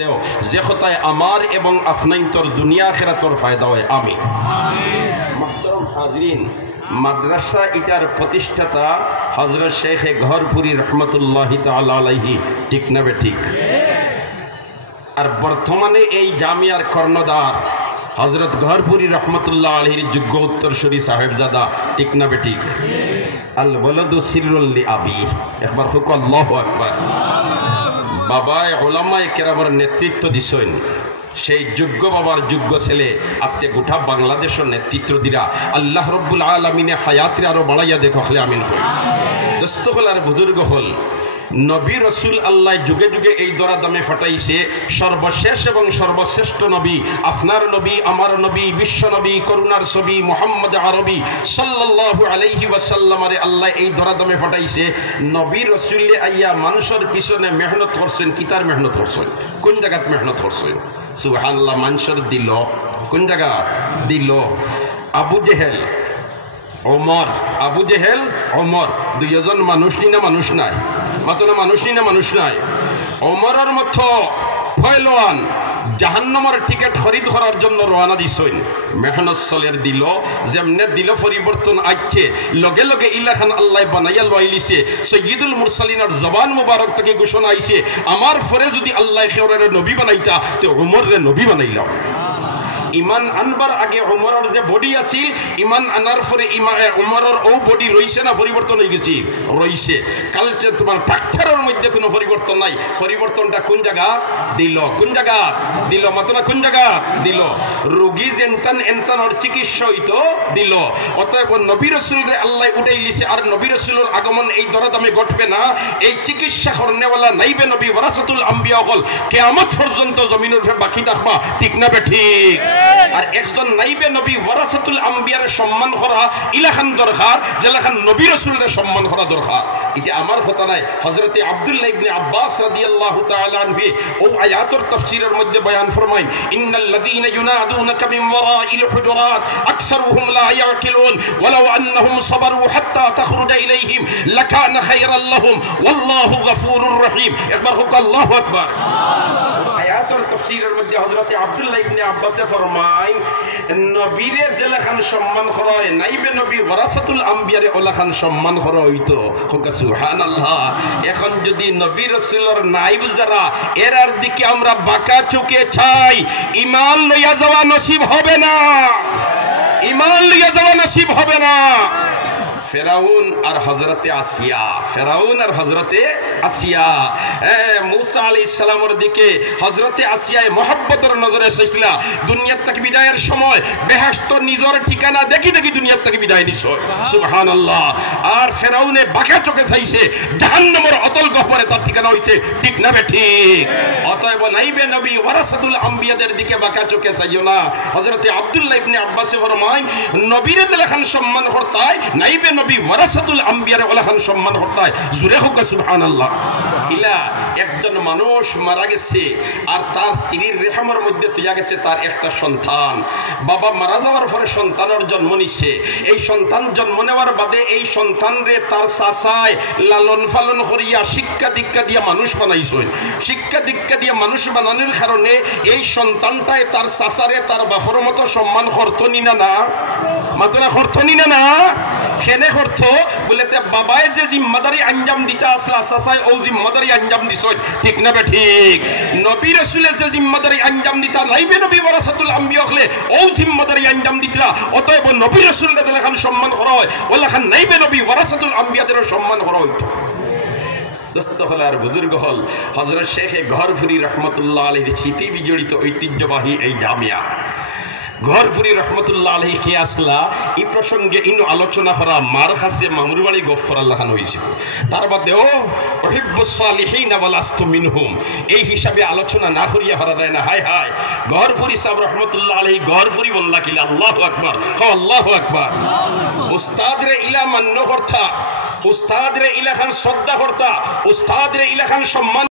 দেও যে কথায় আমার এবং আপনাইন্তর দুনিয়া আখিরাতর ফায়দা হয় আমি মুহতারাম হাজরিন মাদ্রাসা এটার প্রতিষ্ঠাতা হযরত শেখ ঘরপুরি রহমতুল্লাহি তাআলা আলাইহি ঠিক না ঠিক আর বর্তমানে এই জামিয়ার কর্ণধার হযরত ঘরপুরি রহমতুল্লাহ আলাইহির যোগ্য উত্তরসূরি সাহেবজাদা ঠিক না ঠিক আল ওয়ালাদু সিররুল লিআবি একবার হুক আল্লাহু আকবার বাবা উলামায়ে কেরামের নেতৃত্ব দিছেন সেই যোগ্য বাবার যোগ্য ছেলে আজকে গোটা বাংলাদেশের নেতৃত্ব দিরা আল্লাহ রব্বুল আলামিনে হায়াতে আরো বাড়াইয়া দেখলে আমিন হই দোস্ত হল আর বুজুর্গ হল নবী রসুল আল্লাহ যুগে যুগে এই দরা দামে ফাটাইছে সর্বশেষ এবং সর্বশ্রেষ্ঠ নবী আপনার নবী আমার নবী বিশ্ব নবী করুণার ছবি মুহাম্মদ আরবি সাল্লাল্লাহু আলাইহি ওয়াসাল্লামারে আল্লাহ এই দরা দামে ফাটাইছে নবী রসুলে আইয়া মানুষের পিছনে মেহনত করছেন কিতার মেহনত করছেন কোন জায়গাত মেহনত করছেন সুবহানাল্লাহ মানুষের দিল কোন জায়গা দিল আবু জেহেল ওমর আবু জেহেল ওমর দুইজন মানুষ নি না মানুষ নাই মাত্র মানুষ নি না মানুষ নাই ওমরের মতো ফয়লোয়ান জাহান্নামের টিকিট খরিদ করার জন্য রওনা দিছেন মেহনত চলের দিল যেমনে দিল পরিবর্তন আইছে লগে লগে ইলাখান আল্লাহ বানাইয়া লইলিছে সৈয়দুল মুরসালিনের জবান মুবারক থেকে ঘোষণা আইছে আমার পরে যদি আল্লাহ খেওরের নবী বানাইতা তো ওমরের নবী বানাইলা ইমান আনবার আগে ওমরের যে বডি আছিল ইমান আনার পরে ওমরের ও বডি রইছে না পরিবর্তন হয়ে গেছে রইছে কালকে তোমার ডাক্তারের মধ্যে কোনো পরিবর্তন নাই পরিবর্তনটা কোন জায়গা দিল কোন জায়গা দিল মাত্রা কোন জায়গা দিল রোগী যেনতান এনতানোর চিকিৎসা হইতো দিল অতএব নবী রাসূলরে আল্লাহ উঠাইলিছে আর নবী রাসূলের আগমন এই দরদামে ঘটবে না এই চিকিৎসা করনেওয়ালা নাইবে নবী ওয়ারাসাতুল আম্বিয়া হল কিয়ামত পর্যন্ত জমিনের উপরে বাকি থাকবা ঠিক না ঠিক আর একজন নাইবে নবী ওয়ারাসাতুল আম্বিয়ার সম্মান করা ইলাখান দরকার যেলাখান নবী রাসূলের সম্মান করা দরকার এটা আমার কথা নাই হযরত আব্দুল্লাহ ইবনে আব্বাস রাদিয়াল্লাহু তাআলা আনহু ও আয়াতের তাফসীরের মধ্যে বয়ান ফরমায় ইন্নাল্লাযীনা ইউনাদুনাকা মিন ওয়ারাইল হুজুরাত আকসারুহুম লা ইয়াকিলুন ওয়ালাউ আন্নাহুম সাবারু হাত্তা তাখরুজা ইলাইহিম লাকানা খায়রাল লাহুম ওয়াল্লাহু গফুরুর রহিম একবার হোক আল্লাহু আকবার আয়াতের তাফসীরের মধ্যে হযরত আব্দুল্লাহ ইবনে আব্বাস ফরমায় নবীরে যেলাখান সম্মান করা হয় নাইবে নবী ওয়ারাসাতুল আম্বিয়ারে ওলাখান সম্মান করা হইতো সুবহানাল্লাহ এখন যদি নবী রাসূলের নাইব যারা এরার দিকে আমরা বাঁকা চোখে চাই ঈমান লইয়া যাওয়া নসিব হবে না ঈমান লইয়া যাওয়া নসিব হবে না ফেরাউন আর হযরতে আসিয়া ফেরাউন আর হযরতে আসিয়া মুসা আলাইহিস সালামের দিকে হযরতে আসিয়া মহব্বতের নজরে চাইছিলা দুনিয়ার থেকে বিদায়ের সময় বেহেশত নিজের ঠিকানা দেখি দেখি দুনিয়ার থেকে বিদায় নিছ সুবহানাল্লাহ আর ফেরাউনে বাঁকা চোখে চাইছে জাহান্নামের অতল গহ্বরে তার ঠিকানা হইছে ঠিক না ঠিক অতএব নাইবে নবী ওয়ারাসাতুল আম্বিয়াদের দিকে বাঁকা চোখে চাইও না হযরতে আব্দুল্লাহ ইবনে আব্বাস ফরমায় নবীরে যেখান সম্মান করতায় নাইবে নবী ওয়ারাসাতুল আম্বিয়ার ওলাখান সম্মান করতায় জুরে হোক সুবহানাল্লাহ ইলা একজন মানুষ মারা গেছে আর তার স্ত্রীর রেহমের মধ্যে তুইয়া গেছে তার একটা সন্তান বাবা মারা যাওয়ার পরে সন্তানের জন্ম নিছে এই সন্তান জন্ম নেওয়ার বাদে এই সন্তানরে তার চাচায় লালন পালন করিয়া শিক্ষা দীক্ষা দিয়ে মানুষ বানাইছেন শিক্ষা দীক্ষা দিয়ে মানুষ বানানোর কারণে এই সন্তানটায় তার চাচারে তার বাপর মতো সম্মান করতনি না না মাতনা করতনি না না কেনে করতো বলে বাবায় যে জিম্মাদারি আঞ্জাম দিতে আসলা চাচায় ও জিম্মাদারি আঞ্জাম দিছ ঠিক না ঠিক নবী রাসূলের যে জিম্মাদারি আঞ্জাম দিতা নাইবে নবী ওয়ারাসাতুল আম্বিয়া হলে ও জিম্মাদারি আঞ্জাম দিতরা অতএব নবী রাসূলের যেখান সম্মান করা হয় ওলাখান নাইবে নবী ওয়ারাসাতুল আম্বিয়াদের সম্মান করা হইতো দোস্ত হল আর বুজুর্গ হল হযরত শেখ ঘরপুরি রহমতুল্লাহ আলাইহির স্মৃতি বিজড়িত ঐতিহ্যবাহী এই জামিয়া ঘরপুরি রহমতুল্লাহ আলাইহি কে আসলা এই প্রসঙ্গে ইনো আলোচনা করা মার কাছে মামুর বাড়ি গফ করার লাগানো হয়েছিল তার বাদেও ওহিব্বুস সালিহিন ওয়া লাস্তু মিনহুম এই হিসাবে আলোচনা না করিয়া হারা যায় না হায় হায় ঘরপুরি সাহেব রহমতুল্লাহ আলাইহি ঘরপুরি বললা কিলা আল্লাহু আকবার আল্লাহু আকবার উস্তাদ রে ইলা মান্য করতা উস্তাদ রে ইলা খান শ্রদ্ধা করতা উস্তাদ রে ইলা খান সম্মান